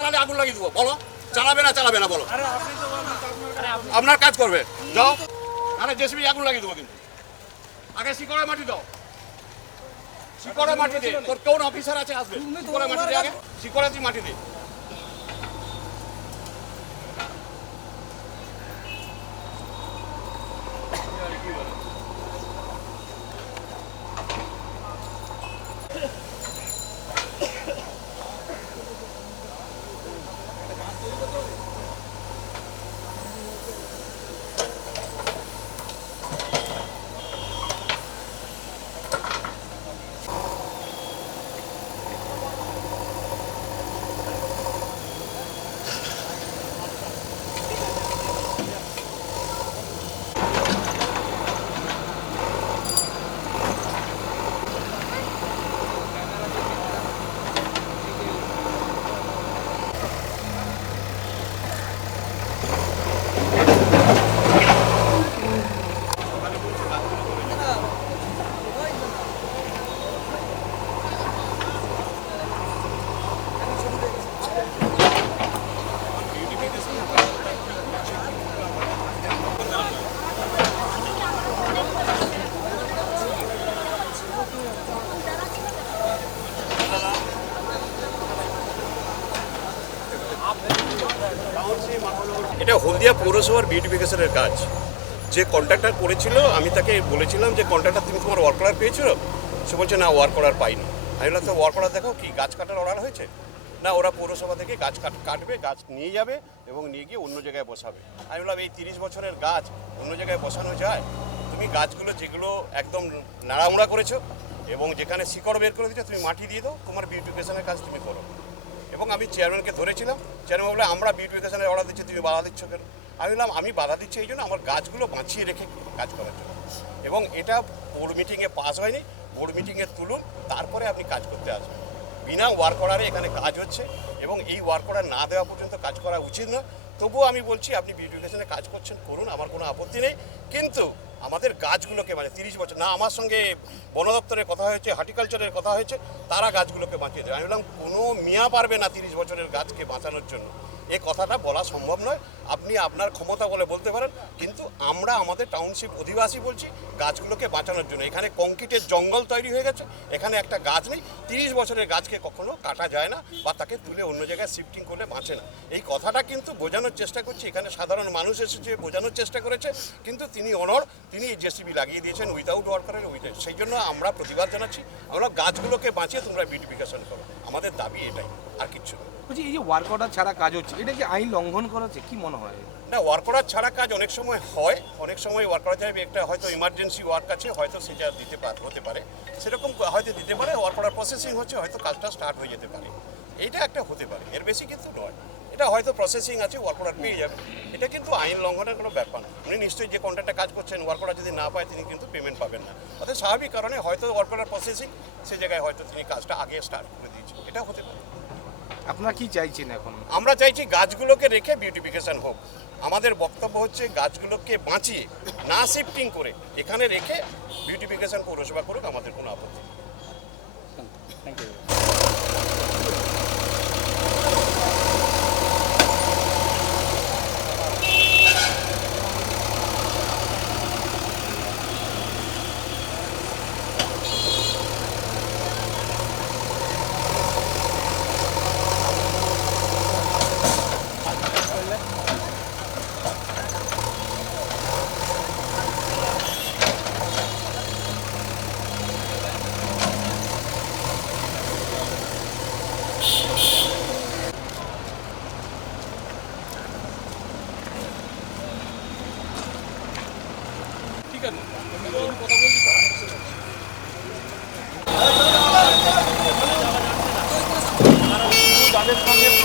তাহলে আগুন লাগিয়ে দেবো বলো। চালাবে না চালাবে না বলো। আপনার কাজ করবে। যাও। আরে জেসিবি আগুন লাগিয়ে দেবো কিন্তু। আগে শিকড়ে মাটি দাও। শিকড়ে মাটি দে। তোর কোন অফিসার আছে আসবে। শিকড়ে মাটি দিয়ে আগে। শিকড়ে তুই মাটি দে। এটা হলদিয়া পৌরসভার বিউটিফিকেশনের কাজ। যে কন্ট্রাক্টর করেছিল, আমি তাকে বলেছিলাম যে কন্ট্রাক্টর তুমি তোমার ওয়ার্ক অর্ডার পেয়েছ? সে বলছে, না ওয়ার্ক অর্ডার পাইনি। আমি বললাম, তো ওয়ার্ক অর্ডার দেখো কি? গাছ কাটার অর্ডার হয়েছে? না, ওরা পৌরসভা থেকে গাছ কাট, কাটবে, গাছ নিয়ে যাবে এবং নিয়ে গিয়ে অন্য জায়গায় বসাবে। আমি বললাম, এই তিরিশ বছরের গাছ অন্য জায়গায় বসানো যায়? তুমি গাছগুলো যেগুলো একদম নাড়ামুড়া করেছ এবং যেখানে শিকড় বের করে দিচ্ছ তুমি মাটি দিয়ে দাও, তোমার বিউটিফিকেশনের কাজ তুমি করো। এবং আমি চেয়ারম্যানকে ধরেছিলাম। চেয়ারম্যান বলে আমরা বিউটিফিকেশনের অর্ডার দিচ্ছি, তুমি বাধা দিচ্ছ কেন? আমি বললাম, আমি বাধা দিচ্ছি এই জন্য আমার গাছগুলো বাঁচিয়ে রেখে কাজ করার জন্য। এবং এটা বোর্ড মিটিংয়ে পাস হয়নি। বোর্ড মিটিংয়ে তুলুন, তারপরে আপনি কাজ করতে আসবেন। বিনা ওয়ার্ক অর্ডারে এখানে কাজ হচ্ছে এবং এই ওয়ার্ক অর্ডার না দেওয়া পর্যন্ত কাজ করা উচিত না তবুও আমি বলছি, আপনি বিউটিফিকেশনে কাজ করছেন, করুন, আমার কোনো আপত্তি নেই। কিন্তু আমাদের গাছগুলোকে বাঁচে তিরিশ বছর, না, আমার সঙ্গে বন দপ্তরের কথা হয়েছে, হর্টিকালচারের কথা হয়েছে, তারা গাছগুলোকে বাঁচিয়ে দেবে আমি বললাম, কোনো মিয়া পারবে না তিরিশ বছরের গাছকে বাঁচানোর জন্য। এই কথাটা বলা সম্ভব নয়। আপনি আপনার ক্ষমতা বলে বলতে পারেন, কিন্তু আমরা আমাদের টাউনশিপ অধিবাসী বলছি, গাছগুলোকে বাঁচানোর জন্য। এখানে কংক্রিটের জঙ্গল তৈরি হয়ে গেছে, এখানে একটা গাছ নেই, তিরিশ বছরের গাছকে কখনো কাটা যায় না বা তাকে তুলে অন্য জায়গায় শিফটিং করলে বাঁচে না। এই কথাটা কিন্তু বোঝানোর চেষ্টা করছি, এখানে সাধারণ মানুষ এসেছে বোঝানোর চেষ্টা করেছে, কিন্তু তিনি অনর তিনি জেসিবি লাগিয়ে দিয়েছেন উইদাউট ওয়ার্কারের উইথ সেই জন্য আমরা প্রতিবাদ জানাচ্ছি, আমরা গাছগুলোকে বাঁচিয়ে তোমরা বিউটিফিকেশন করো। আমাদের দাবি এটাই, আর কিচ্ছু না। বলছি, এই যে ওয়ার্ক অর্ডার ছাড়া কাজ হচ্ছে, এটা কি আইন লঙ্ঘন করেছে? কি মনে হয়? না ওয়ার্ক করার ছাড়া কাজ অনেক সময় হয়। অনেক সময় ওয়ার্ক করা যায় একটা হয়তো ইমার্জেন্সি ওয়ার্ক আছে, হয়তো সেটা দিতে হতে পারে। সেরকম হয়তো দিতে পারে ওয়ার্ক করার প্রসেসিং হচ্ছে, হয়তো কাজটা স্টার্ট হয়ে যেতে পারে। এইটা একটা হতে পারে, এর বেশি কিন্তু নয়। এটা হয়তো প্রসেসিং আছে ওয়ার্ক অর্ডার পেয়ে যাবে। এটা কিন্তু আইন লঙ্ঘনের কোনো ব্যাপার না। উনি নিশ্চয়ই যে কন্ট্রাক্টে কাজ করছেন ওয়ার্ক অর্ডার যদি না পায়, তিনি কিন্তু পেমেন্ট পাবেন না। অর্থাৎ স্বাভাবিক কারণে হয়তো ওয়ার্ক অর্ডার প্রসেসিং সে জায়গায় হয়তো তিনি কাজটা আগে স্টার্ট করে দিয়েছেন। এটা হতে পারে। আপনারা কি চাইছেন এখন? আমরা চাইছি গাছগুলোকে রেখে বিউটিফিকেশন হোক। আমাদের বক্তব্য হচ্ছে গাছগুলোকে বাঁচিয়ে না শিফটিং করে এখানে রেখে বিউটিফিকেশন পৌরসভা করুক আমাদের কোনো আপত্তি নেই।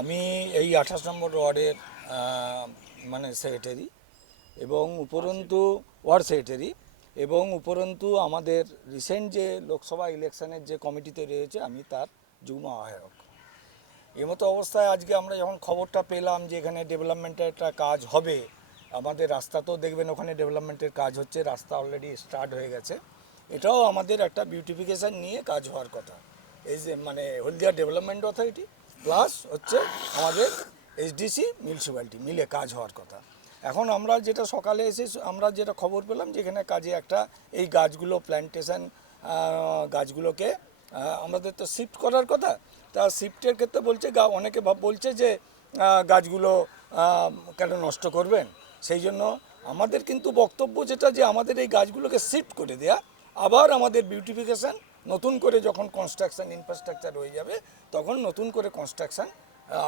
আমি এই আঠাশ নম্বর ওয়ার্ডের মানে সেক্রেটারি এবং উপরন্তু ওয়ার্ড সেক্রেটারি এবং উপরন্তু আমাদের রিসেন্ট যে লোকসভা ইলেকশনের যে কমিটিতে রয়েছে আমি তার যুগ্ম আহ্বায়ক। এমতো অবস্থায় আজকে আমরা যখন খবরটা পেলাম যে এখানে ডেভেলপমেন্টের একটা কাজ হবে আমাদের রাস্তা তো দেখবেন ওখানে ডেভেলপমেন্টের কাজ হচ্ছে, রাস্তা অলরেডি স্টার্ট হয়ে গেছে। এটাও আমাদের একটা বিউটিফিকেশান নিয়ে কাজ হওয়ার কথা। এই যে মানে হলদিয়া ডেভেলপমেন্ট অথরিটি প্লাস হচ্ছে আমাদের এইচডিসি মিউনিসিপ্যালিটি মিলে কাজ হওয়ার কথা। এখন আমরা যেটা সকালে এসে আমরা যেটা খবর পেলাম যে এখানে কাজে একটা এই গাছগুলো প্ল্যান্টেশন গাছগুলোকে আমাদের তো শিফট করার কথা। তা শিফটের ক্ষেত্রে বলছে গা- অনেকে বলছে যে গাছগুলো কেন নষ্ট করবেন? সেই জন্য আমাদের কিন্তু বক্তব্য যেটা যে আমাদের এই গাছগুলোকে শিফট করে দেয়া আবার আমাদের বিউটিফিকেশান নতুন করে যখন কনস্ট্রাকশন ইনফ্রাস্ট্রাকচার হয়ে যাবে তখন নতুন করে কনস্ট্রাকশন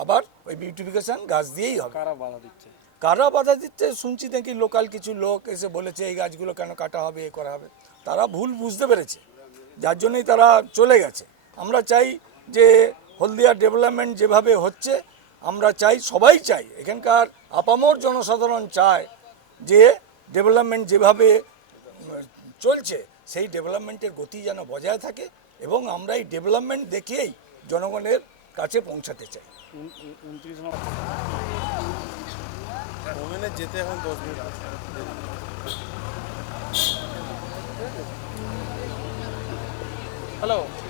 আবার ওই বিউটিফিকেশান গাছ দিয়েই হবে। কারা বাধা দিচ্ছে? কারা বাধা দিচ্ছে শুনছি নাকি লোকাল কিছু লোক এসে বলেছে এই গাছগুলো কেন কাটা হবে এ করা হবে? তারা ভুল বুঝতে পেরেছে যার জন্যই তারা চলে গেছে। আমরা চাই যে হলদিয়া ডেভেলপমেন্ট যেভাবে হচ্ছে আমরা চাই সবাই চাই এখানকার আপামর জনসাধারণ চায় যে ডেভেলপমেন্ট যেভাবে চলছে সেই ডেভেলপমেন্টের গতি যেন বজায় থাকে এবং আমরা এই ডেভেলপমেন্ট দেখেই জনগণের কাছে পৌঁছাতে চাই। উনত্রিশ নম্বর ওমেনে যেতে এখন দশ মিনিট। হ্যালো। হ্যাঁ